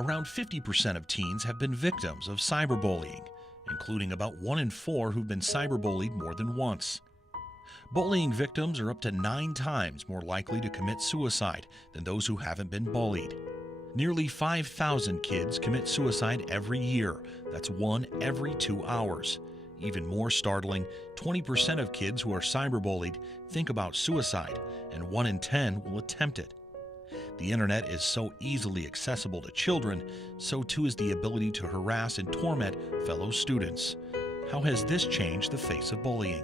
Around 50% of teens have been victims of cyberbullying, including about 1 in 4 who've been cyberbullied more than once. Bullying victims are up to 9 times more likely to commit suicide than those who haven't been bullied. Nearly 5,000 kids commit suicide every year. That's 1 every 2 hours. Even more startling, 20% of kids who are cyberbullied think about suicide, and 1 in 10 will attempt it. The internet is so easily accessible to children, so too is the ability to harass and torment fellow students. How has this changed the face of bullying?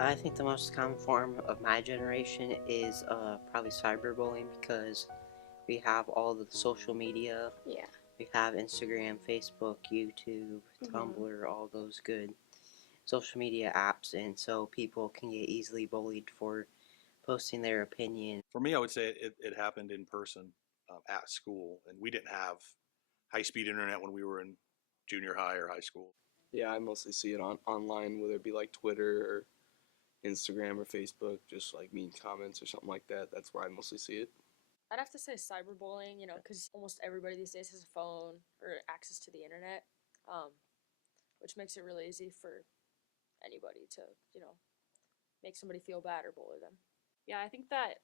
I think the most common form of my generation is probably cyberbullying because we have all the social media. Yeah. We have Instagram, Facebook, YouTube, Mm-hmm. Tumblr, all those good social media apps, and so people can get easily bullied for posting their opinion. For me, I would say it happened in person at school, and we didn't have high-speed internet when we were in junior high or high school. Yeah, I mostly see it online, whether it be like Twitter or Instagram or Facebook, just like mean comments or something like that. That's where I mostly see it. I'd have to say cyberbullying, because almost everybody these days has a phone or access to the internet, which makes it really easy for anybody to, make somebody feel bad or bully them. Yeah, I think that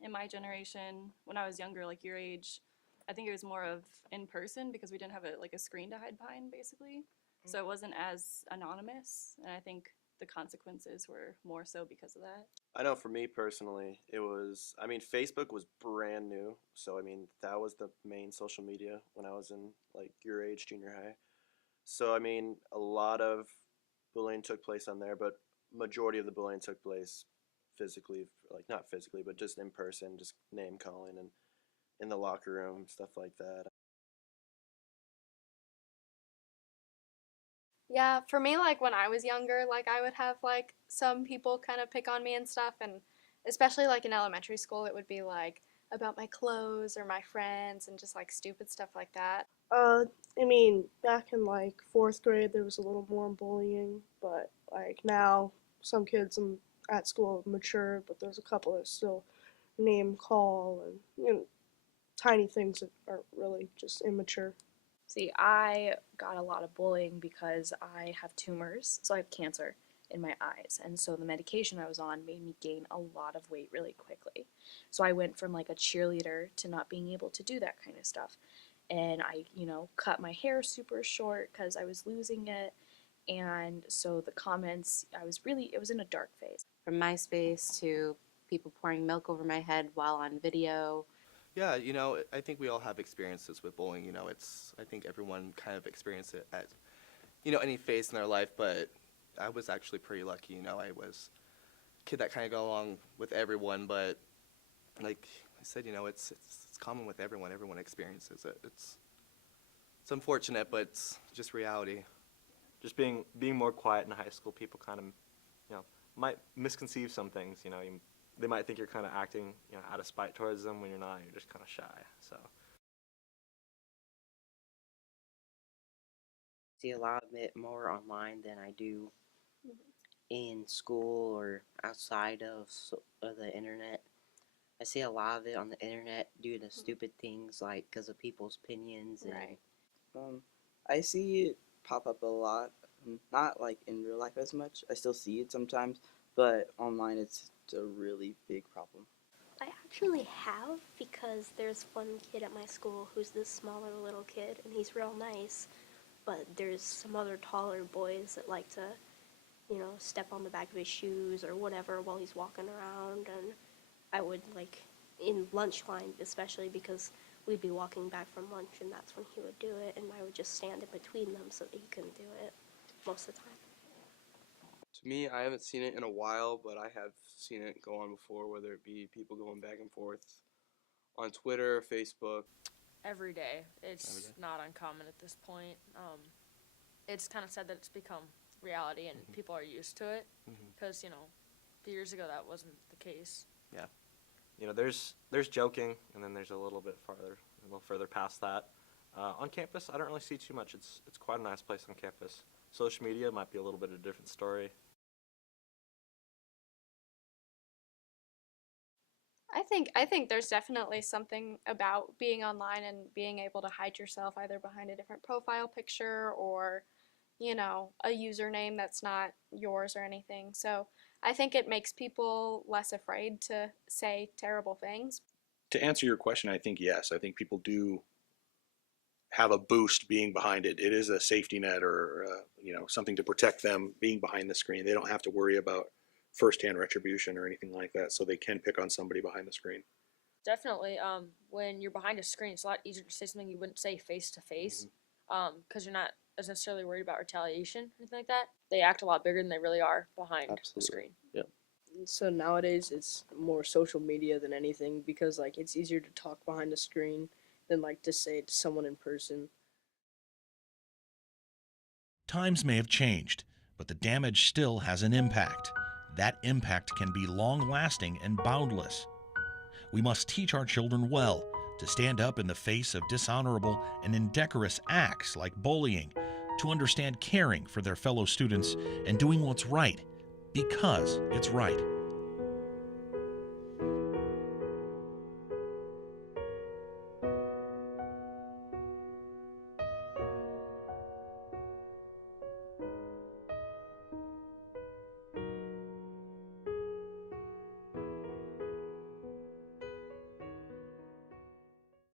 in my generation, when I was younger, like your age, I think it was more of in person because we didn't have a screen to hide behind, basically. So it wasn't as anonymous, and I think the consequences were more so because of that. I know for me personally, Facebook was brand new. So, that was the main social media when I was in like your age, junior high. So, a lot of bullying took place on there, but majority of the bullying took place physically, like not physically, but just in person, just name calling and in the locker room, stuff like that. Yeah, for me, like when I was younger, like I would have like some people kind of pick on me and stuff, and especially like in elementary school, it would be like about my clothes or my friends and just like stupid stuff like that. Back in like 4th grade, there was a little more bullying, but like now, some kids at school have matured, but there's a couple that still name call and tiny things that are really just immature. See, I got a lot of bullying because I have tumors, so I have cancer in my eyes, and so the medication I was on made me gain a lot of weight really quickly. So I went from like a cheerleader to not being able to do that kind of stuff. And I, cut my hair super short because I was losing it. And so the comments, it was in a dark phase. From MySpace to people pouring milk over my head while on video. Yeah, I think we all have experiences with bullying. I think everyone kind of experienced it at, any phase in their life. But I was actually pretty lucky. I was a kid that kind of got along with everyone. But like I said, it's common with everyone. Everyone experiences it. It's unfortunate, but it's just reality. Just being more quiet in high school, people kind of, might misconceive some things. They might think you're kind of acting, out of spite towards them when you're not. You're just kind of shy. So. See a lot of it more online than I do in school or outside of the internet. I see a lot of it on the internet due to stupid things like because of people's opinions. And Right. I see it pop up a lot. Not like in real life as much. I still see it sometimes, but online it's a really big problem. I actually have, because there's one kid at my school who's this smaller little kid, and he's real nice, but there's some other taller boys that like to, step on the back of his shoes or whatever while he's walking around, and I would, in lunch line especially, because we'd be walking back from lunch, and that's when he would do it, and I would just stand in between them so that he couldn't do it most of the time. To me, I haven't seen it in a while, but I have seen it go on before, whether it be people going back and forth on Twitter, Facebook. Every day. It's not uncommon at this point. It's kind of sad that it's become reality and people are used to it because, a few years ago that wasn't the case. Yeah. There's joking, and then there's a little further past that. On campus, I don't really see too much. It's quite a nice place on campus. Social media might be a little bit of a different story. I think there's definitely something about being online and being able to hide yourself either behind a different profile picture or, you know, a username that's not yours or anything. So I think it makes people less afraid to say terrible things. To answer your question, I think yes. I think people do have a boost being behind it. It is a safety net or something to protect them being behind the screen. They don't have to worry about firsthand retribution or anything like that, so they can pick on somebody behind the screen. Definitely. When you're behind a screen, it's a lot easier to say something you wouldn't say face to face, because you're not as necessarily worried about retaliation or anything like that. They act a lot bigger than they really are behind the screen. Yep. So nowadays it's more social media than anything because like it's easier to talk behind a screen than like to say it to someone in person. Times may have changed, but the damage still has an impact. That impact can be long-lasting and boundless. We must teach our children well to stand up in the face of dishonorable and indecorous acts like bullying, to understand caring for their fellow students and doing what's right because it's right.